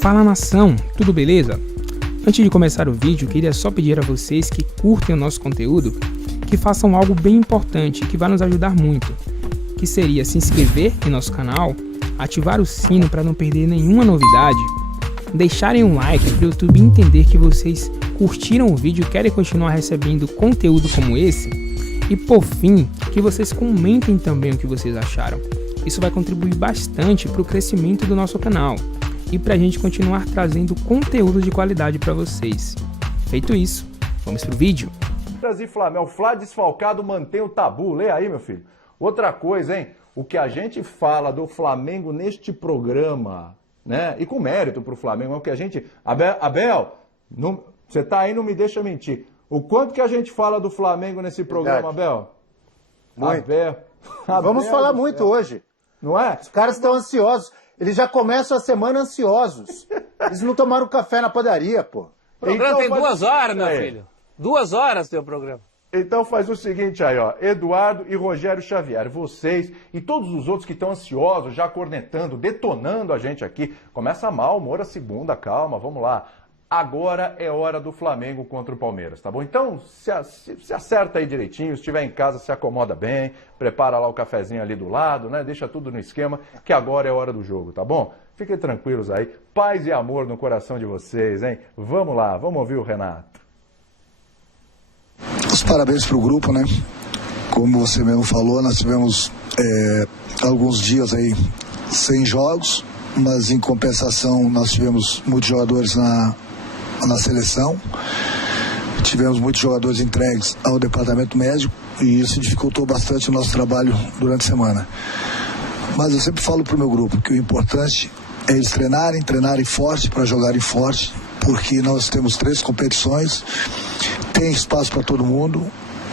Fala nação, tudo beleza? Antes de começar o vídeo, queria só pedir a vocês que curtem o nosso conteúdo, que façam algo bem importante que vai nos ajudar muito, que seria se inscrever em nosso canal, ativar o sino para não perder nenhuma novidade, deixarem um like para o YouTube entender que vocês curtiram o vídeo e querem continuar recebendo conteúdo como esse, e por fim, que vocês comentem também o que vocês acharam. Isso vai contribuir bastante para o crescimento do nosso canal e para a gente continuar trazendo conteúdo de qualidade para vocês. Feito isso, vamos pro vídeo. E Flamengo, o Flá desfalcado mantém o tabu. Lê aí, meu filho. Outra coisa, hein? O que a gente fala do Flamengo neste programa, né? E com mérito pro Flamengo, é o que a gente... Abel, não... você tá aí, não me deixa mentir. O quanto que a gente fala do Flamengo nesse programa, Abel? Muito. Abel. Vamos falar muito hoje. Não é? Os caras estão ansiosos. Eles já começam a semana ansiosos. Eles não tomaram café na padaria, pô. O programa tem 2 horas, meu aí. filho. 2 horas tem o programa. Então faz o seguinte aí, ó, Eduardo e Rogério Xavier, vocês e todos os outros que estão ansiosos, já cornetando, detonando a gente aqui. Começa mal, humor a segunda, calma, vamos lá. Agora é hora do Flamengo contra o Palmeiras, tá bom? Então se acerta aí direitinho, se estiver em casa se acomoda bem, prepara lá o cafezinho ali do lado, né? Deixa tudo no esquema, que agora é hora do jogo, tá bom? Fiquem tranquilos aí, paz e amor no coração de vocês, hein? Vamos lá, vamos ouvir o Renato. Os parabéns para o grupo, né? Como você mesmo falou, nós tivemos alguns dias aí sem jogos, mas em compensação nós tivemos muitos jogadores na seleção, tivemos muitos jogadores entregues ao departamento médico e isso dificultou bastante o nosso trabalho durante a semana. Mas eu sempre falo para o meu grupo que o importante é eles treinarem forte para jogarem forte, porque nós temos 3 competições, tem espaço para todo mundo,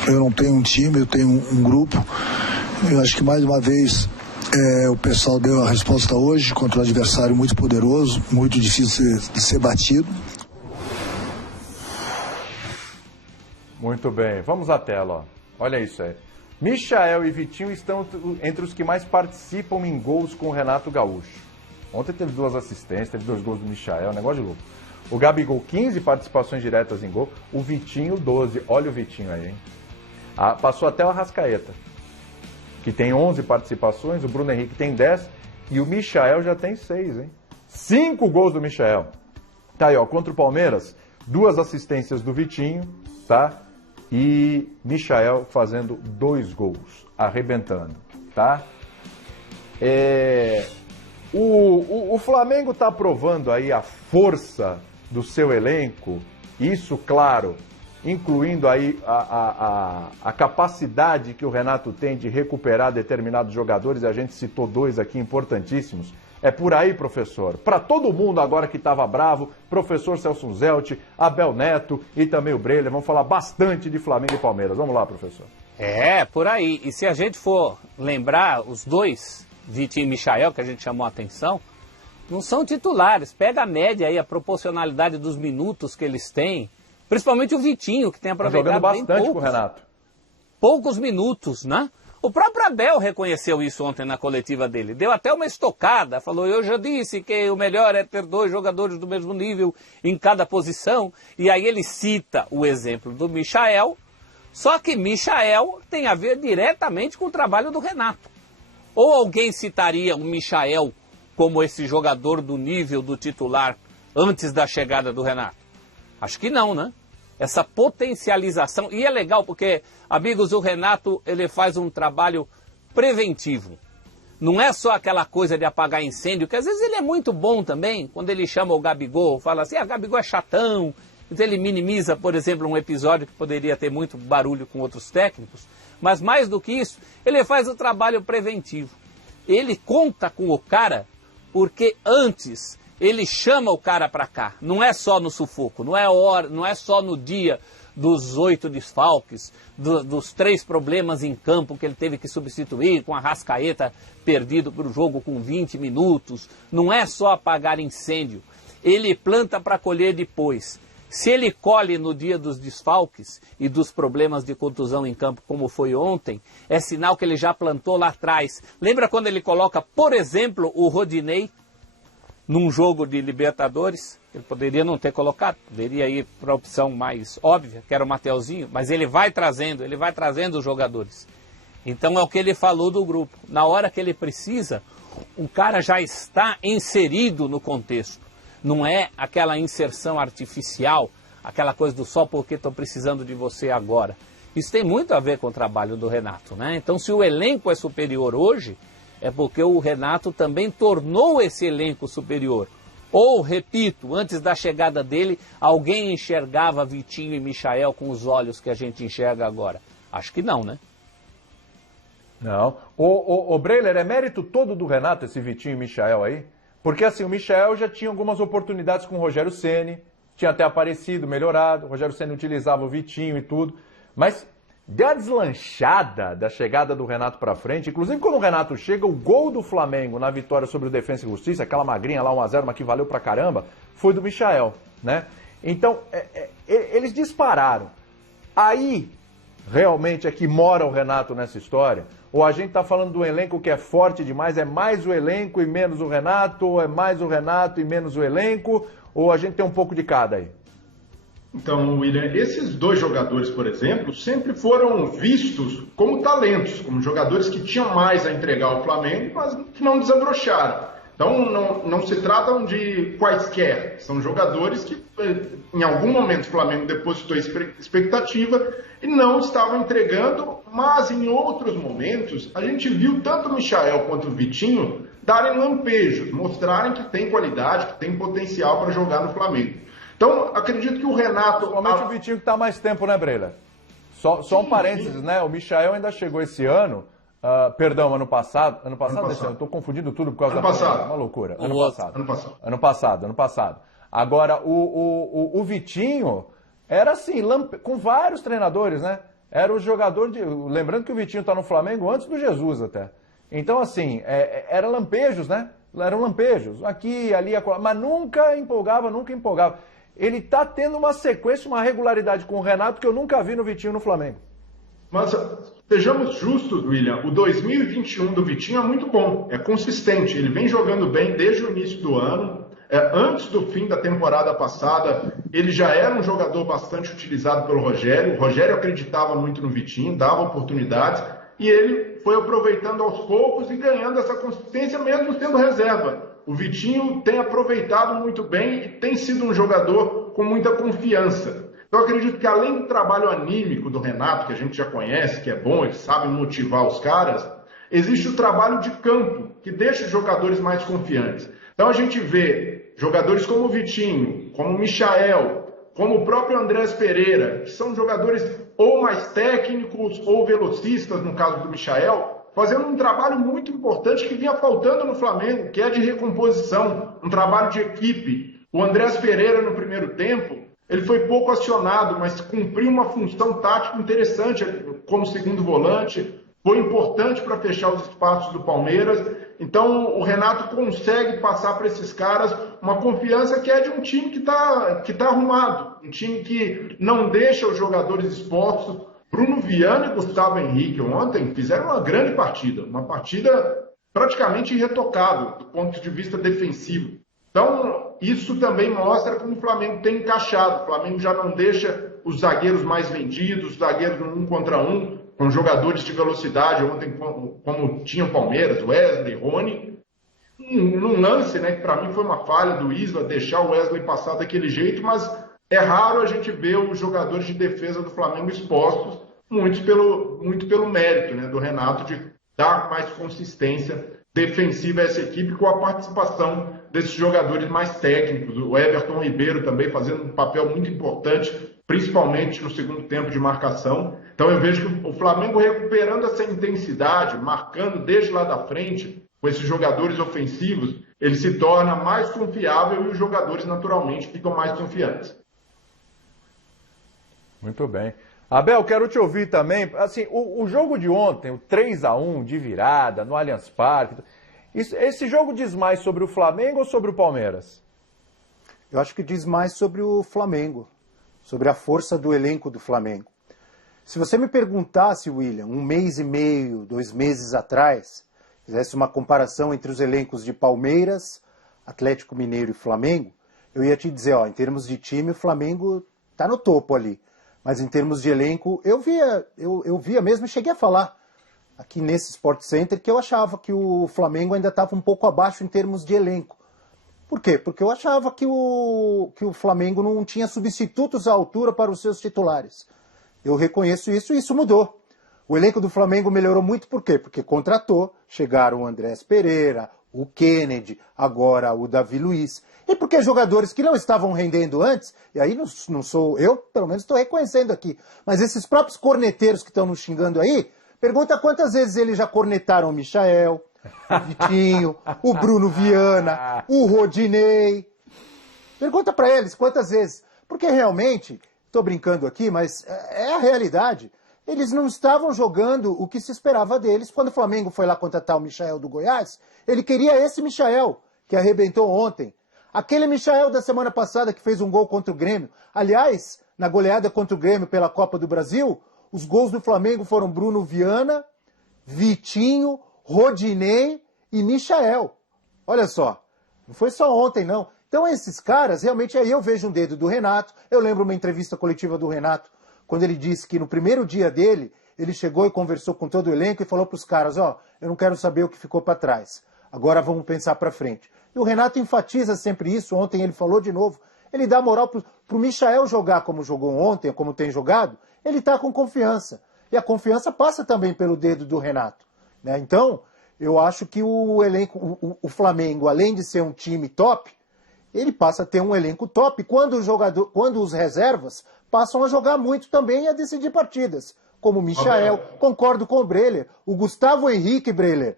eu não tenho um time, eu tenho um grupo. Eu acho que mais uma vez o pessoal deu a resposta hoje contra um adversário muito poderoso, muito difícil de ser batido. Muito bem, vamos à tela, ó. Olha isso aí. Michael e Vitinho estão entre os que mais participam em gols com o Renato Gaúcho. Ontem teve 2 assistências, teve 2 gols do Michael, negócio de louco. O Gabigol, 15 participações diretas em gol, o Vitinho, 12. Olha o Vitinho aí, hein? Passou até o Arrascaeta, que tem 11 participações, o Bruno Henrique tem 10 e o Michael já tem 6, hein? 5 gols do Michael. Tá aí, ó, contra o Palmeiras, 2 assistências do Vitinho, tá? E Michael fazendo 2 gols, arrebentando, tá? O Flamengo tá provando aí a força do seu elenco, isso, claro, incluindo aí a capacidade que o Renato tem de recuperar determinados jogadores, a gente citou 2 aqui importantíssimos. É por aí, professor. Para todo mundo agora que estava bravo, professor Celso Zelt, Abel Neto e também o Breler, vamos falar bastante de Flamengo e Palmeiras. Vamos lá, professor. É, por aí. E se a gente for lembrar, os 2, Vitinho e Michael, que a gente chamou a atenção, não são titulares. Pega a média aí, a proporcionalidade dos minutos que eles têm. Principalmente o Vitinho, que tem aproveitado jogando bastante bem com o Renato. Poucos minutos, né? O próprio Abel reconheceu isso ontem na coletiva dele. Deu até uma estocada, falou, eu já disse que o melhor é ter 2 jogadores do mesmo nível em cada posição. E aí ele cita o exemplo do Michael, só que Michael tem a ver diretamente com o trabalho do Renato. Ou alguém citaria o Michael como esse jogador do nível do titular antes da chegada do Renato? Acho que não, né? Essa potencialização, e é legal porque, amigos, o Renato, ele faz um trabalho preventivo. Não é só aquela coisa de apagar incêndio, que às vezes ele é muito bom também, quando ele chama o Gabigol, fala assim, Gabigol é chatão, então ele minimiza, por exemplo, um episódio que poderia ter muito barulho com outros técnicos, mas mais do que isso, ele faz o trabalho preventivo. Ele conta com o cara, porque antes ele chama o cara para cá, não é só no sufoco, não é só no dia dos 8 desfalques, dos 3 problemas em campo que ele teve que substituir, com a Arrascaeta perdido para o jogo com 20 minutos, não é só apagar incêndio, ele planta para colher depois. Se ele colhe no dia dos desfalques e dos problemas de contusão em campo, como foi ontem, é sinal que ele já plantou lá atrás. Lembra quando ele coloca, por exemplo, o Rodinei? num jogo de Libertadores, ele poderia não ter colocado, poderia ir para a opção mais óbvia, que era o Mateuzinho, mas ele vai trazendo os jogadores. Então é o que ele falou do grupo. Na hora que ele precisa, o cara já está inserido no contexto. Não é aquela inserção artificial, aquela coisa do só porque estou precisando de você agora. Isso tem muito a ver com o trabalho do Renato, né? Então, se o elenco é superior hoje, é porque o Renato também tornou esse elenco superior. Ou, repito, antes da chegada dele, alguém enxergava Vitinho e Michael com os olhos que a gente enxerga agora? Acho que não, né? Não. O Breiler, é mérito todo do Renato esse Vitinho e Michael aí? Porque assim, o Michael já tinha algumas oportunidades com o Rogério Ceni, tinha até aparecido, melhorado, o Rogério Ceni utilizava o Vitinho e tudo, mas deu a deslanchada da chegada do Renato pra frente, inclusive quando o Renato chega, o gol do Flamengo na vitória sobre o Defensa e Justiça, aquela magrinha lá, 1-0, mas que valeu pra caramba, foi do Michael, né? Então, eles dispararam. Aí, realmente é que mora o Renato nessa história? Ou a gente tá falando do elenco que é forte demais, é mais o elenco e menos o Renato, ou é mais o Renato e menos o elenco, ou a gente tem um pouco de cada aí? Então, William, esses dois jogadores, por exemplo, sempre foram vistos como talentos, como jogadores que tinham mais a entregar ao Flamengo, mas que não desabrocharam. Então, não se tratam de quaisquer, são jogadores que, em algum momento, o Flamengo depositou expectativa e não estavam entregando, mas em outros momentos, a gente viu tanto o Michael quanto o Vitinho darem lampejos, mostrarem que tem qualidade, que tem potencial para jogar no Flamengo. Então, acredito que o Renato... Principalmente o Vitinho que está há mais tempo, né, Breila? Só um parênteses, né? O Michael ainda chegou esse ano... perdão, ano passado. Ano passado. Eu estou confundindo tudo por causa da pandemia. Uma loucura. Ano passado. Agora, o Vitinho era assim, com vários treinadores, né? Era o jogador de... Lembrando que o Vitinho está no Flamengo antes do Jesus até. Então, assim, era lampejos, né? Eram lampejos. Aqui, ali, acolá, mas nunca empolgava. Ele está tendo uma sequência, uma regularidade com o Renato que eu nunca vi no Vitinho no Flamengo. Mas sejamos justos, William, o 2021 do Vitinho é muito bom, é consistente, ele vem jogando bem desde o início do ano, antes do fim da temporada passada, ele já era um jogador bastante utilizado pelo Rogério, o Rogério acreditava muito no Vitinho, dava oportunidades, e ele foi aproveitando aos poucos e ganhando essa consistência mesmo sendo reserva. O Vitinho tem aproveitado muito bem e tem sido um jogador com muita confiança. Então, eu acredito que além do trabalho anímico do Renato, que a gente já conhece, que é bom, ele sabe motivar os caras, existe o trabalho de campo, que deixa os jogadores mais confiantes. Então, a gente vê jogadores como o Vitinho, como o Michael, como o próprio Andrés Pereira, que são jogadores ou mais técnicos ou velocistas, no caso do Michael, fazendo um trabalho muito importante que vinha faltando no Flamengo, que é de recomposição, um trabalho de equipe. O Andrés Pereira, no primeiro tempo, ele foi pouco acionado, mas cumpriu uma função tática interessante como segundo volante, foi importante para fechar os espaços do Palmeiras. Então, o Renato consegue passar para esses caras uma confiança que é de um time que tá arrumado, um time que não deixa os jogadores expostos. Bruno Viana e Gustavo Henrique ontem fizeram uma grande partida, uma partida praticamente irretocável do ponto de vista defensivo. Então, isso também mostra como o Flamengo tem encaixado. O Flamengo já não deixa os zagueiros mais vendidos, os zagueiros no 1 contra 1, com jogadores de velocidade, ontem como tinha o Palmeiras, Wesley, Rony. Num lance, né, que para mim foi uma falha do Isla, deixar o Wesley passar daquele jeito, mas é raro a gente ver os jogadores de defesa do Flamengo expostos, muito pelo mérito, né, do Renato de dar mais consistência defensiva a essa equipe com a participação desses jogadores mais técnicos. O Everton Ribeiro também fazendo um papel muito importante, principalmente no segundo tempo de marcação. Então eu vejo que o Flamengo recuperando essa intensidade, marcando desde lá da frente, com esses jogadores ofensivos, ele se torna mais confiável e os jogadores naturalmente ficam mais confiantes. Muito bem. Abel, quero te ouvir também. Assim, o jogo de ontem, o 3-1 de virada no Allianz Parque, esse jogo diz mais sobre o Flamengo ou sobre o Palmeiras? Eu acho que diz mais sobre o Flamengo, sobre a força do elenco do Flamengo. Se você me perguntasse, William, 1 mês e meio, 2 meses atrás, fizesse uma comparação entre os elencos de Palmeiras, Atlético Mineiro e Flamengo, eu ia te dizer, ó, em termos de time, o Flamengo tá no topo ali. Mas em termos de elenco, eu via mesmo e cheguei a falar aqui nesse Sport Center que eu achava que o Flamengo ainda estava um pouco abaixo em termos de elenco. Por quê? Porque eu achava que o Flamengo não tinha substitutos à altura para os seus titulares. Eu reconheço isso e isso mudou. O elenco do Flamengo melhorou muito por quê? Porque contratou, chegaram o Andrés Pereira, o Kennedy, agora o Davi Luiz. E porque jogadores que não estavam rendendo antes, e aí não sou eu, pelo menos estou reconhecendo aqui, mas esses próprios corneteiros que estão nos xingando aí, pergunta quantas vezes eles já cornetaram o Michael, o Vitinho, o Bruno Viana, o Rodinei. Pergunta para eles quantas vezes. Porque realmente, estou brincando aqui, mas é a realidade. Eles não estavam jogando o que se esperava deles. Quando o Flamengo foi lá contratar o Michael do Goiás, ele queria esse Michael, que arrebentou ontem. Aquele Michael da semana passada que fez um gol contra o Grêmio. Aliás, na goleada contra o Grêmio pela Copa do Brasil, os gols do Flamengo foram Bruno Viana, Vitinho, Rodinei e Michael. Olha só, não foi só ontem não. Então esses caras, realmente aí eu vejo um dedo do Renato. Eu lembro uma entrevista coletiva do Renato, quando ele disse que no primeiro dia dele, ele chegou e conversou com todo o elenco e falou para os caras, ó, eu não quero saber o que ficou para trás. Agora vamos pensar para frente. E o Renato enfatiza sempre isso, ontem ele falou de novo. Ele dá moral para o Michael jogar como jogou ontem, como tem jogado, ele está com confiança. E a confiança passa também pelo dedo do Renato. Né? Então, eu acho que o elenco, o Flamengo, além de ser um time top, ele passa a ter um elenco top quando os reservas passam a jogar muito também e a decidir partidas. Como o Michael, concordo com o Breler. O Gustavo Henrique, Breler,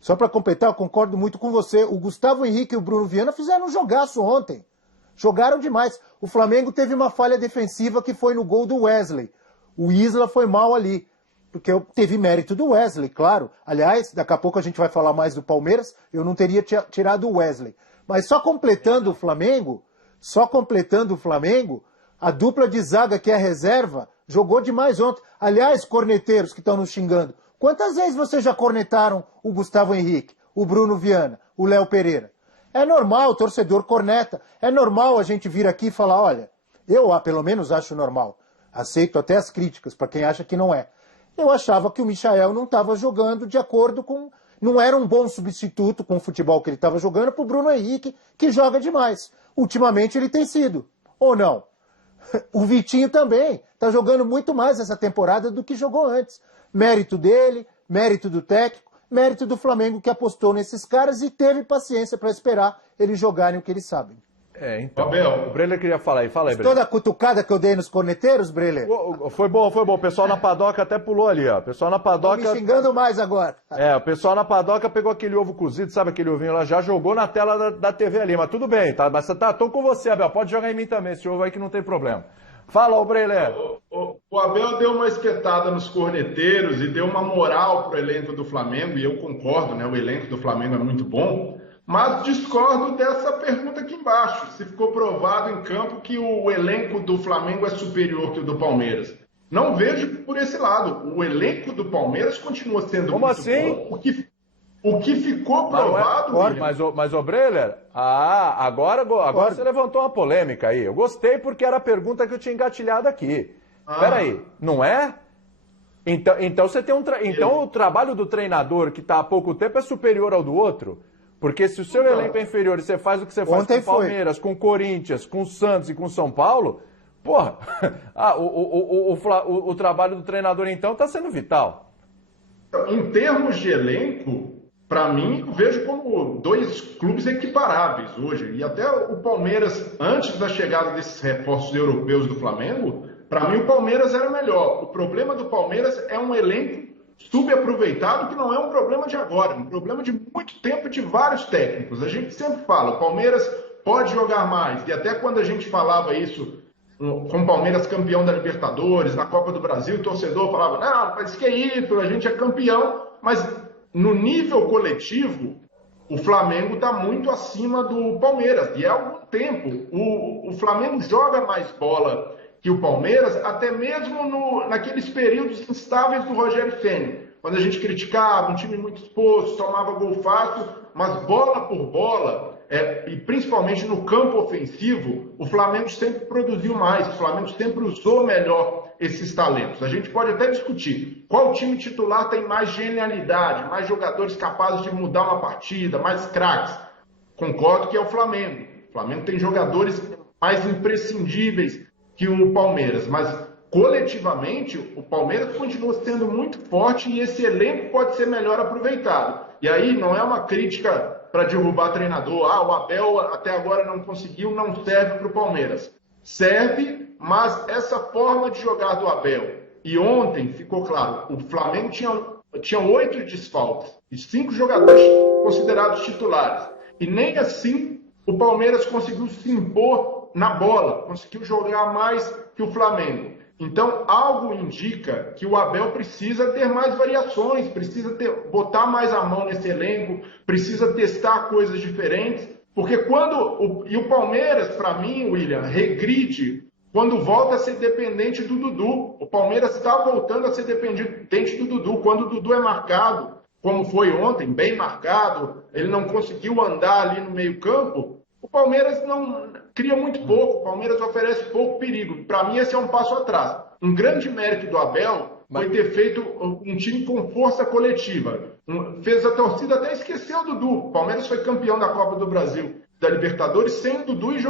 só para completar, eu concordo muito com você. O Gustavo Henrique e o Bruno Viana fizeram um jogaço ontem. Jogaram demais. O Flamengo teve uma falha defensiva que foi no gol do Wesley. O Isla foi mal ali. Porque teve mérito do Wesley, claro. Aliás, daqui a pouco a gente vai falar mais do Palmeiras. Eu não teria tirado o Wesley. Mas só completando o Flamengo, a dupla de zaga que é a reserva jogou demais ontem. Aliás, corneteiros que estão nos xingando, quantas vezes vocês já cornetaram o Gustavo Henrique, o Bruno Viana, o Léo Pereira? É normal, o torcedor corneta. É normal a gente vir aqui e falar, olha, eu pelo menos acho normal. Aceito até as críticas para quem acha que não é. Eu achava que o Michael não estava jogando de acordo com... Não era um bom substituto com o futebol que ele estava jogando para o Bruno Henrique, que joga demais. Ultimamente ele tem sido. Ou não? O Vitinho também está jogando muito mais essa temporada do que jogou antes. Mérito dele, mérito do técnico, mérito do Flamengo que apostou nesses caras e teve paciência para esperar eles jogarem o que eles sabem. Então, o Breler queria falar aí. Fala aí, Breler. Toda a cutucada que eu dei nos corneteiros, Breler? Foi bom. O pessoal na padoca até pulou ali, ó. O pessoal na padoca... Tô me xingando mais agora. O pessoal na padoca pegou aquele ovo cozido, sabe aquele ovinho lá, já jogou na tela da TV ali, mas tudo bem, tá? Mas tô com você, Abel, pode jogar em mim também, esse ovo aí que não tem problema. Fala, ô Breler. O Abel deu uma espetada nos corneteiros e deu uma moral pro elenco do Flamengo, e eu concordo, né? O elenco do Flamengo é muito bom. Mas discordo dessa pergunta aqui embaixo. Se ficou provado em campo que o elenco do Flamengo é superior que o do Palmeiras. Não vejo por esse lado. O elenco do Palmeiras continua sendo muito bom. O que ficou provado... Mas ô Breler, agora você levantou uma polêmica aí. Eu gostei porque era a pergunta que eu tinha engatilhado aqui. Peraí, não é? Então você tem então o trabalho do treinador que está há pouco tempo é superior ao do outro? Porque se o seu elenco é inferior e você faz o que você faz com o Palmeiras, com o Corinthians, com o Santos e com o São Paulo, porra, o trabalho do treinador então está sendo vital. Em termos de elenco, para mim, eu vejo como dois clubes equiparáveis hoje. E até o Palmeiras, antes da chegada desses reforços europeus do Flamengo, para mim o Palmeiras era melhor. O problema do Palmeiras é um elenco subaproveitado, que não é um problema de agora, é um problema de muito tempo de vários técnicos. A gente sempre fala, o Palmeiras pode jogar mais, e até quando a gente falava isso com o Palmeiras campeão da Libertadores, na Copa do Brasil, o torcedor falava, não, mas que é isso, a gente é campeão, mas no nível coletivo, o Flamengo está muito acima do Palmeiras, e há algum tempo. O Flamengo joga mais bola que o Palmeiras, até mesmo naqueles períodos instáveis do Rogério Ceni, quando a gente criticava um time muito exposto, tomava gol fácil, mas bola por bola, e principalmente no campo ofensivo, o Flamengo sempre produziu mais, o Flamengo sempre usou melhor esses talentos. A gente pode até discutir qual time titular tem mais genialidade, mais jogadores capazes de mudar uma partida, mais craques. Concordo que é o Flamengo. O Flamengo tem jogadores mais imprescindíveis que o Palmeiras, mas coletivamente o Palmeiras continua sendo muito forte e esse elenco pode ser melhor aproveitado. E aí não é uma crítica para derrubar treinador. O Abel até agora não conseguiu, não serve para o Palmeiras. Serve, mas essa forma de jogar do Abel. E ontem ficou claro, o Flamengo tinha 8 desfalques e 5 jogadores considerados titulares. E nem assim o Palmeiras conseguiu se impor na bola, conseguiu jogar mais que o Flamengo. Então, algo indica que o Abel precisa ter mais variações, precisa botar mais a mão nesse elenco, precisa testar coisas diferentes, porque e o Palmeiras, para mim, William, regride quando volta a ser dependente do Dudu. O Palmeiras está voltando a ser dependente do Dudu. Quando o Dudu é marcado, como foi ontem, bem marcado, ele não conseguiu andar ali no meio-campo, o Palmeiras não cria muito pouco, o Palmeiras oferece pouco perigo. Para mim, esse é um passo atrás. Um grande mérito do Abel foi ter feito um time com força coletiva. Fez a torcida até esquecer o Dudu. O Palmeiras foi campeão da Copa do Brasil, da Libertadores, sem o Dudu e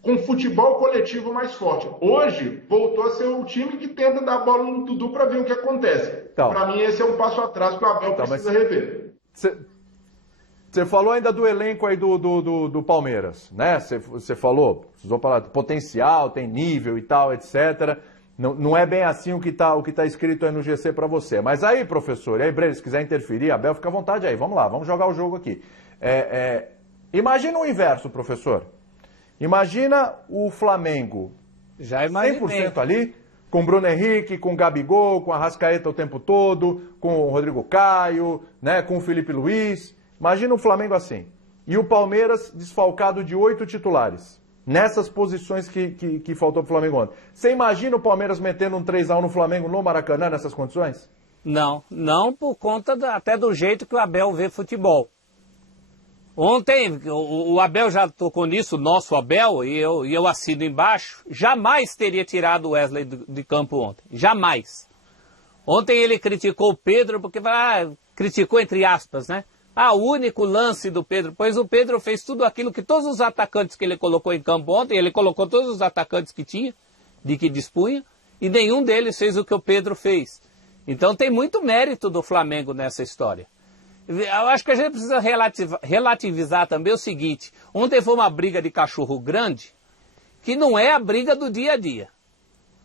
com futebol coletivo mais forte. Hoje, voltou a ser o time que tenta dar a bola no Dudu para ver o que acontece. Então, para mim, esse é um passo atrás que o Abel precisa rever. Você falou ainda do elenco aí do Palmeiras, né? Você falou, precisou falar do potencial, tem nível e tal, etc. Não é bem assim o que tá escrito aí no GC para você. Mas aí, professor, e aí, Breno, se quiser interferir, Abel, fica à vontade aí. Vamos lá, vamos jogar o jogo aqui. Imagina o inverso, professor. Imagina o Flamengo já 100% ali, com o Bruno Henrique, com o Gabigol, com a Arrascaeta o tempo todo, com o Rodrigo Caio, né, com o Felipe Luiz. Imagina o Flamengo assim. E o Palmeiras desfalcado de 8 titulares. Nessas posições que faltou pro Flamengo ontem. Você imagina o Palmeiras metendo um 3-1 no Flamengo no Maracanã nessas condições? Não por conta até do jeito que o Abel vê futebol. Ontem, o Abel já tocou nisso, o nosso Abel, e eu assino embaixo, jamais teria tirado o Wesley de campo ontem. Jamais. Ontem ele criticou o Pedro, porque criticou entre aspas, né? O único lance do Pedro, pois o Pedro fez tudo aquilo que todos os atacantes que ele colocou em campo ontem, ele colocou todos os atacantes que tinha, de que dispunha, e nenhum deles fez o que o Pedro fez. Então tem muito mérito do Flamengo nessa história. Eu acho que a gente precisa relativizar também o seguinte, ontem foi uma briga de cachorro grande, que não é a briga do dia a dia.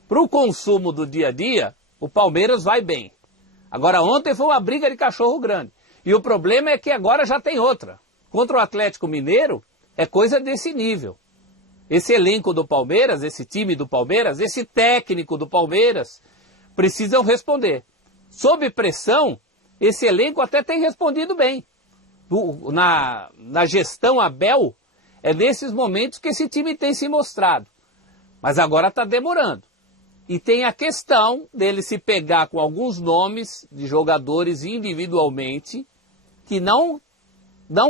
Para o consumo do dia a dia, o Palmeiras vai bem. Agora ontem foi uma briga de cachorro grande. E o problema é que agora já tem outra. Contra o Atlético Mineiro, é coisa desse nível. Esse elenco do Palmeiras, esse time do Palmeiras, esse técnico do Palmeiras, precisam responder. Sob pressão, esse elenco até tem respondido bem. Na gestão Abel, é nesses momentos que esse time tem se mostrado. Mas agora está demorando. E tem a questão dele se pegar com alguns nomes de jogadores individualmente que não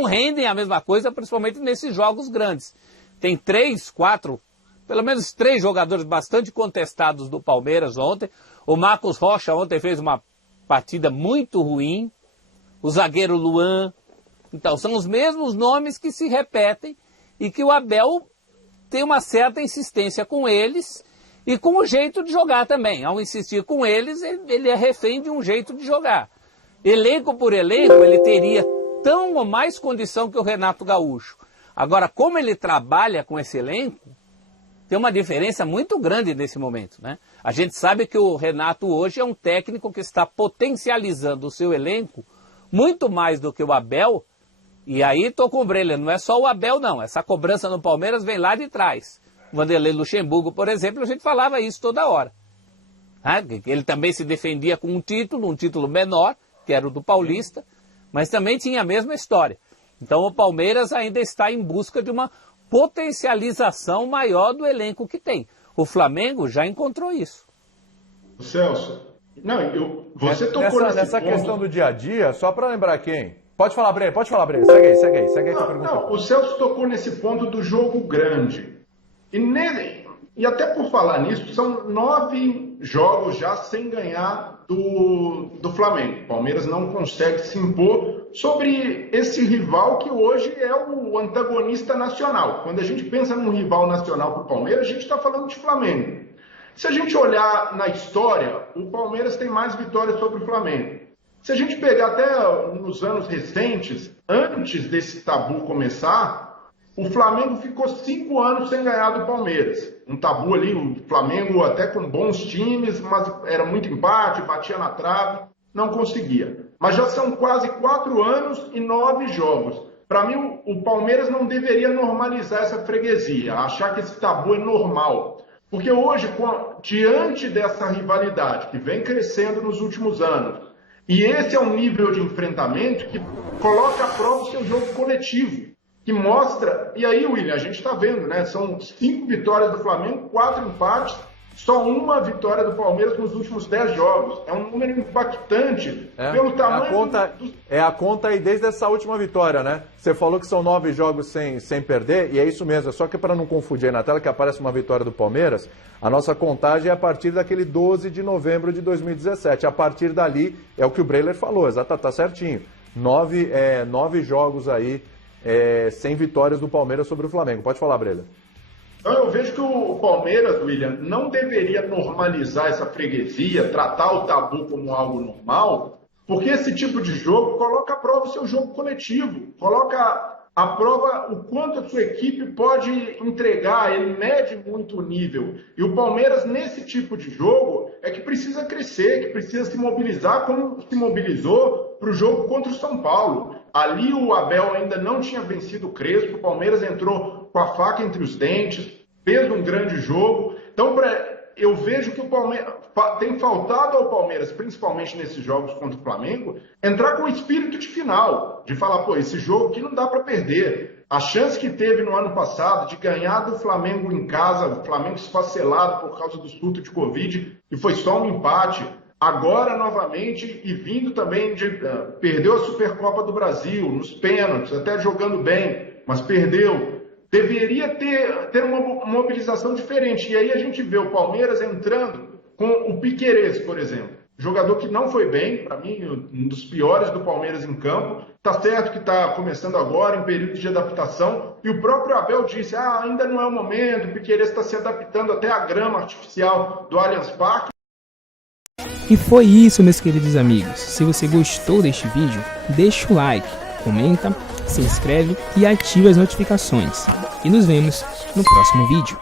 rendem a mesma coisa, principalmente nesses jogos grandes. Tem 3, 4, pelo menos 3 jogadores bastante contestados do Palmeiras ontem. O Marcos Rocha ontem fez uma partida muito ruim. O zagueiro Luan. Então, são os mesmos nomes que se repetem e que o Abel tem uma certa insistência com eles e com o jeito de jogar também. Ao insistir com eles, ele é refém de um jeito de jogar. Elenco por elenco, ele teria tão ou mais condição que o Renato Gaúcho. Agora, como ele trabalha com esse elenco, tem uma diferença muito grande nesse momento, né? A gente sabe que o Renato hoje é um técnico que está potencializando o seu elenco muito mais do que o Abel. E aí estou com o Breno, não é só o Abel não, essa cobrança no Palmeiras vem lá de trás. Vanderlei Luxemburgo, por exemplo, a gente falava isso toda hora. Ele também se defendia com um título menor, que era o do Paulista, mas também tinha a mesma história. Então o Palmeiras ainda está em busca de uma potencialização maior do elenco que tem. O Flamengo já encontrou isso. Celso, você tocou nessa questão do dia a dia, só para lembrar quem? Pode falar, Breno. Segue aí que eu pergunto. Não, o Celso tocou nesse ponto do jogo grande. E até por falar nisso, são 9 jogos já sem ganhar do Flamengo. O Palmeiras não consegue se impor sobre esse rival que hoje é o antagonista nacional. Quando a gente pensa num rival nacional para o Palmeiras, a gente está falando de Flamengo. Se a gente olhar na história, o Palmeiras tem mais vitórias sobre o Flamengo. Se a gente pegar até nos anos recentes, antes desse tabu começar, o Flamengo ficou 5 anos sem ganhar do Palmeiras. Um tabu ali, o Flamengo até com bons times, mas era muito empate, batia na trave, não conseguia. Mas já são quase 4 anos e 9 jogos. Para mim, o Palmeiras não deveria normalizar essa freguesia, achar que esse tabu é normal. Porque hoje, diante dessa rivalidade que vem crescendo nos últimos anos, e esse é um nível de enfrentamento que coloca à prova o seu jogo coletivo, que mostra... E aí, William, a gente está vendo, né? São 5 vitórias do Flamengo, 4 empates, só 1 vitória do Palmeiras nos últimos 10 jogos. É um número impactante pelo tamanho... É a conta aí desde essa última vitória, né? Você falou que são 9 jogos sem perder, e é isso mesmo. Só que para não confundir aí na tela que aparece uma vitória do Palmeiras, a nossa contagem é a partir daquele 12 de novembro de 2017. A partir dali, é o que o Breiler falou, tá certinho. 9 jogos aí sem vitórias do Palmeiras sobre o Flamengo. Pode falar, Breiler. Então eu vejo que o Palmeiras, William, não deveria normalizar essa freguesia, tratar o tabu como algo normal, porque esse tipo de jogo coloca à prova o seu jogo coletivo, coloca à prova o quanto a sua equipe pode entregar, ele mede muito o nível. E o Palmeiras, nesse tipo de jogo, é que precisa crescer, que precisa se mobilizar como se mobilizou para o jogo contra o São Paulo. Ali o Abel ainda não tinha vencido o Crespo, o Palmeiras entrou com a faca entre os dentes, fez um grande jogo. Então, eu vejo que o Palmeiras tem faltado ao Palmeiras, principalmente nesses jogos contra o Flamengo, entrar com o espírito de final, de falar, pô, esse jogo aqui não dá para perder. A chance que teve no ano passado de ganhar do Flamengo em casa, o Flamengo esfacelado por causa do surto de Covid, e foi só um empate. Agora, novamente, e vindo também perdeu a Supercopa do Brasil, nos pênaltis, até jogando bem, mas perdeu. Deveria ter uma mobilização diferente. E aí a gente vê o Palmeiras entrando com o Piquerez, por exemplo. Jogador que não foi bem, para mim, um dos piores do Palmeiras em campo. Tá certo que está começando agora, em período de adaptação. E o próprio Abel disse, ainda não é o momento, o Piquerez está se adaptando até à grama artificial do Allianz Parque. E foi isso, meus queridos amigos. Se você gostou deste vídeo, deixa o like, comenta, se inscreve e ative as notificações. E nos vemos no próximo vídeo.